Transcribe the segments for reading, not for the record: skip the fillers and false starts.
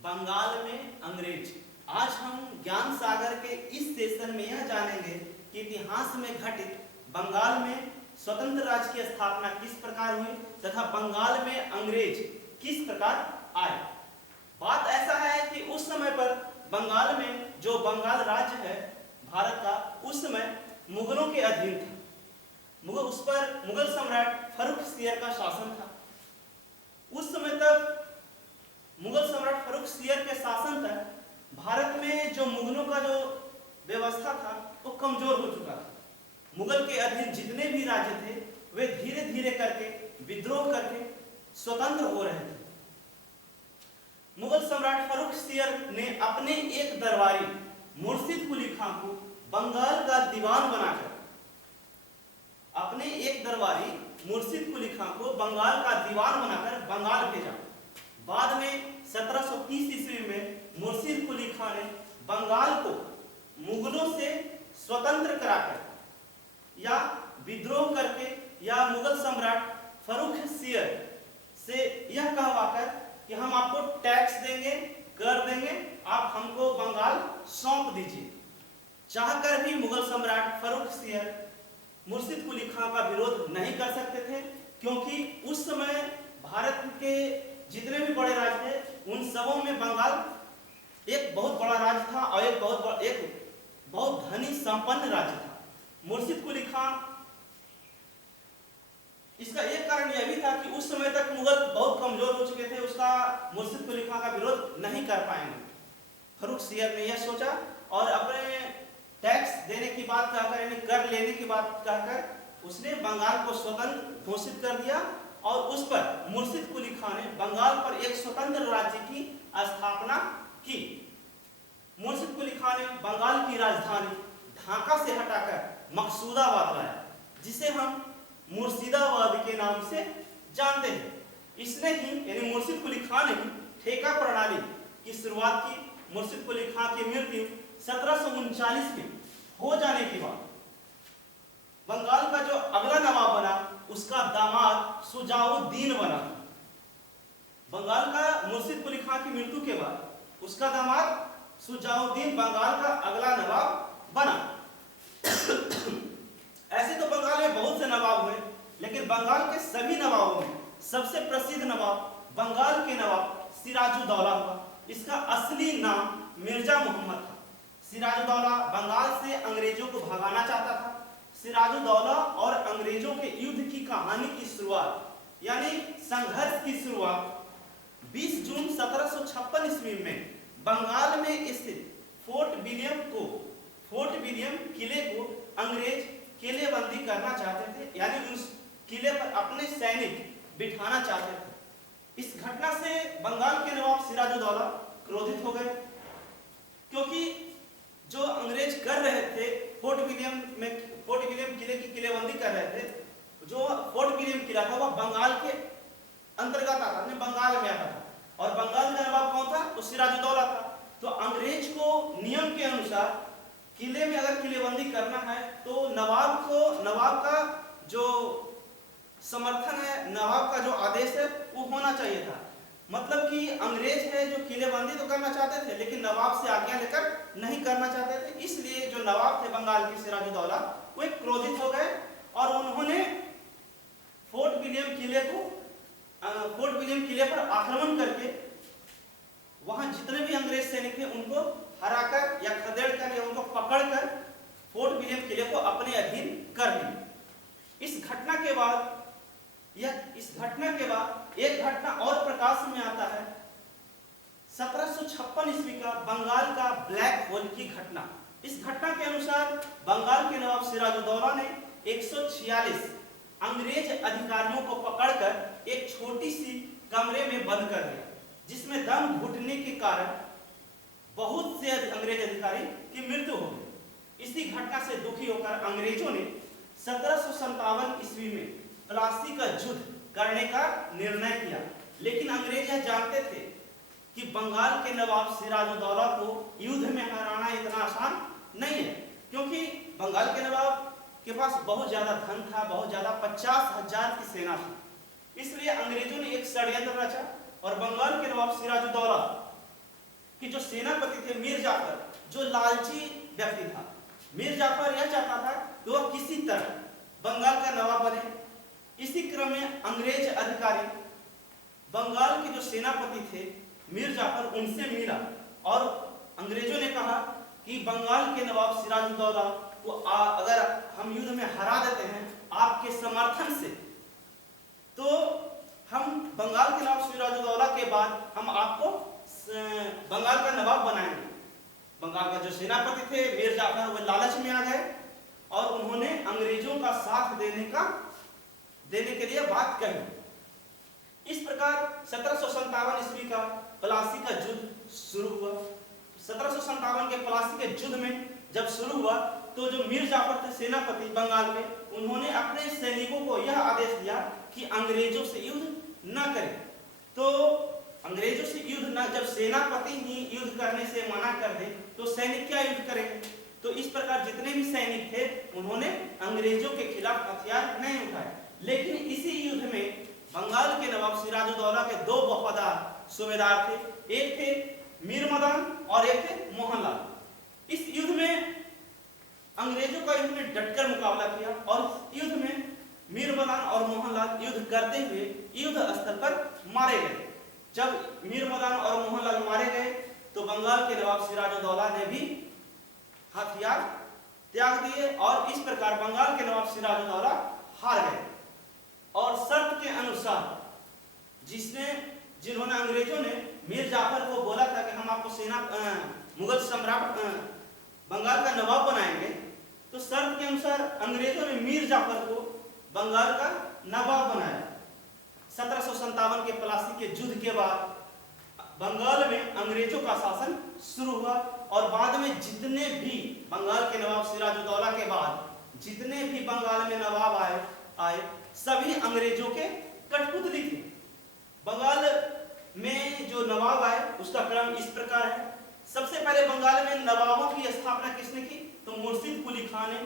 बंगाल में अंग्रेज। आज हम ज्ञान सागर के इस सेशन में यह जानेंगे कि इतिहास में घटित बंगाल में स्वतंत्र राज्य की स्थापना किस प्रकार हुई तथा बंगाल में अंग्रेज किस प्रकार आए। बात ऐसा है कि उस समय पर बंगाल में जो बंगाल राज्य है भारत का, उस समय मुगलों के अधीन था। उस पर मुगल सम्राट फर्रुखसियर का शासन था। उस समय तक मुगल सम्राट फर्रुखसियर के शासन तक भारत में जो मुगलों का जो व्यवस्था था वो कमजोर हो चुका था। मुगल के अधीन जितने भी राज्य थे वे धीरे धीरे करके विद्रोह करके स्वतंत्र हो रहे थे। मुगल सम्राट फर्रुखसियर ने अपने एक दरबारी मुर्शिद कुली खां को बंगाल का दीवान बनाकर बंगाल का दीवान बनाकर बंगाल भेजा। बाद में 1730 ईस्वी में मुर्शिद कुली खां ने बंगाल को मुगलों से स्वतंत्र कराकर या विद्रोह करके या मुगल सम्राट फर्रुखसियर से यह कहवाकर कि हम आपको टैक्स देंगे, कर देंगे, आप हमको बंगाल सौंप दीजिए। चाहकर भी मुगल सम्राट फर्रुखसियर मुर्शिद कुली खां का विरोध नहीं कर सकते थे, क्योंकि उस समय भारत के जितने भी बड़े राज्य थे उन सबों में बंगाल एक बहुत बड़ा राज्य था और एक बहुत धनी संपन्न राज्य था। मुर्शिद कुली खां, इसका एक कारण यह भी था कि उस समय तक मुगल बहुत कमजोर हो चुके थे, उसका मुर्शिद कुली खां का विरोध नहीं कर पाएंगे। फर्रुखसियर ने यह सोचा और अपने टैक्स देने की बात कहकर यानी कर लेने की बात कहकर उसने बंगाल को स्वतंत्र घोषित कर दिया और उस पर मुर्शिद कुली खां ने बंगाल पर एक स्वतंत्र राज्य की स्थापना की। मुर्शिद कुली खां ने बंगाल की राजधानी ढाका से हटाकर मकसूदाबाद लाया, जिसे हम मुर्शिदाबाद के नाम से जानते हैं। इसने ही यानी मुर्शिद कुली खां ने ही ठेका प्रणाली की शुरुआत की। मुर्शिद कुली खां की मृत्यु 1739 में हो जाने के बाद बंगाल का जो अगला नवाब बना उसका दामाद सुजाउद्दीन बना। बंगाल का मुर्शिद कुली खां की मृत्यु के बाद उसका दामाद सुजाउद्दीन बंगाल का अगला नवाब बना। ऐसे तो बंगाल में बहुत से नवाब हुए, लेकिन बंगाल के सभी नवाबों में सबसे प्रसिद्ध नवाब बंगाल के नवाब सिराजुद्दौला हुआ। इसका असली नाम मिर्जा मोहम्मद था। सिराजुद्दौला बंगाल से अंग्रेजों को भगाना चाहता था। सिराजुद्दौला और अंग्रेजों के युद्ध की कहानी की शुरुआत यानी संघर्ष की शुरुआत 20 जून 1756 ईस्वी में बंगाल में स्थित फोर्ट विलियम किले को अंग्रेज किलेबंदी करना चाहते थे, यानी उस किले पर अपने सैनिक बिठाना चाहते थे। इस घटना से बंगाल के नवाब सिराजुद्दौला क्रोधित हो गए, क्योंकि जो अंग्रेज कर रहे थे फोर्ट विलियम किले की किलेबंदी कर रहे थे। जो फोर्ट विलियम किला था वह बंगाल के अंतर्गत आता था, बंगाल में आता था, और बंगाल का नवाब कौन था? तो सिराजुद्दौला था। तो अंग्रेज को नियम के अनुसार किले में अगर किलेबंदी करना है तो नवाब का जो समर्थन है, नवाब का जो आदेश है वो होना चाहिए था। मतलब कि अंग्रेज है जो किलेबंदी तो करना चाहते थे, लेकिन नवाब से आज्ञा लेकर नहीं करना चाहते थे। इसलिए जो नवाब थे बंगाल के सिराजुद्दौला वो क्रोधित हो गए और उन्होंने फोर्ट विलियम किले पर आक्रमण करके वहां जितने भी अंग्रेज सैनिक थे उनको हराकर या खदेड़कर या उनको पकड़कर फोर्ट विलियम किले को अपने अधीन कर लिया। इस घटना के बाद एक घटना और प्रकाश में आता है। 1756 ईस्वी का बंगाल का ब्लैक होल की घटना। इस घटना के अनुसार बंगाल के नवाब सिराजुद्दौला ने 146 अंग्रेज अधिकारियों को पकड़कर एक छोटी सी कमरे में बंद कर दिया, जिसमें दम घुटने के कारण बहुत से अंग्रेज अधिकारी की मृत्यु हो गई। इसी घटना से दुखी होकर अंग्रेजों ने 1757 ईस्वी में प्लासी का युद्ध करने का निर्णय किया, लेकिन अंग्रेज यह जानते थे कि बंगाल के नवाब सिराजुद्दौला को युद्ध में हराना इतना आसान नहीं है, क्योंकि बंगाल के नवाब के पास बहुत ज्यादा धन था, बहुत ज्यादा 50,000 की सेना थी। इसलिए अंग्रेजों ने एक षड्यंत्र रचा और बंगाल के नवाब सिराजुद्दौला कि जो सेनापति थे मीर जाफर, जो लालची व्यक्ति था, मीर जाफर यह चाहता था कि वह किसी तरह बंगाल का नवाब बने। इसी क्रम में अंग्रेज अधिकारी बंगाल के जो सेनापति थे मीर जाफर, उनसे मिला और अंग्रेजों ने कहा कि बंगाल के नवाब सिराजुद्दौला को अगर हम युद्ध में हरा देते हैं आपके समर्थन से, तो हम बंगाल के नवाब सिराजुद्दौला के बाद हम आपको बंगाल का नवाब बनाएंगे। बंगाल का जो सेनापति थे मीर जाफर, वो लालच में आ गए और उन्होंने अंग्रेजों का साथ देने के लिए बात कही। इस प्रकार 1757 ईस्वी का प्लासी का युद्ध शुरू हुआ। 1757 के प्लासी के युद्ध में जब शुरू हुआ तो जो मीर जाफर थे सेनापति बंगाल के, उन्होंने अपने सैनिकों को यह आदेश दिया कि अंग्रेजों से युद्ध न करें। तो अंग्रेजों से युद्ध न, जब सेनापति ही युद्ध करने से मना कर दे तो सैनिक क्या युद्ध करेंगे। तो इस प्रकार जितने भी सैनिक थे उन्होंने अंग्रेजों के खिलाफ हथियार नहीं उठाए। लेकिन इसी युद्ध में बंगाल के नवाब सिराजुद्दौला के दो वफादार सूबेदार थे, एक थे मीर मदान और एक थे मोहनलाल। इस युद्ध में अंग्रेजों का युद्ध में डटकर मुकाबला किया और युद्ध में मीर मदान और मोहनलाल युद्ध करते हुए युद्ध स्थल पर मारे गए। जब मीर मदान और मोहनलाल मारे गए तो बंगाल के नवाब सिराजुद्दौला ने भी हथियार त्याग दिए और इस प्रकार बंगाल के नवाब सिराजुद्दौला हार गए। और शर्त के अनुसार जिन्होंने अंग्रेजों ने मीर जाफर को बोला था कि हम आपको मुगल सम्राट बंगाल का नवाब बनाएंगे, तो शर्त के अनुसार अंग्रेजों ने मीर जाफर को बंगाल का नवाब बनाया। 1757 के प्लासी के युद्ध के बाद बंगाल में अंग्रेजों का शासन शुरू हुआ और बाद में जितने भी बंगाल के नवाब सिराजुद्दौला के बाद जितने भी बंगाल में नवाब आए सभी अंग्रेजों के कठपुतली थे। बंगाल में जो नवाब आए उसका क्रम इस प्रकार है। सबसे पहले बंगाल में नवाबों की स्थापना किसने की, तो मुर्शिद कुली खान ने।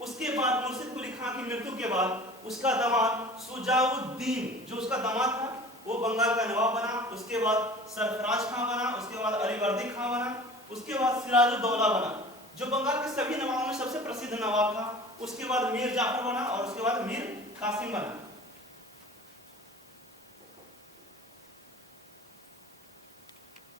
उसके बाद मुर्शिद कुली खान की मृत्यु के बाद उसका दामाद सुजाउद्दीन, जो उसका दामाद था, वो बंगाल का नवाब बना। उसके बाद सरफराज खान बना, उसके बाद अलीवर्दी खान बना, उसके बाद सिराजुद्दौला बना, जो बंगाल के सभी नवाबों में सबसे प्रसिद्ध नवाब था। उसके बाद मीर जाफर बना और उसके बाद मीर कासिम बना।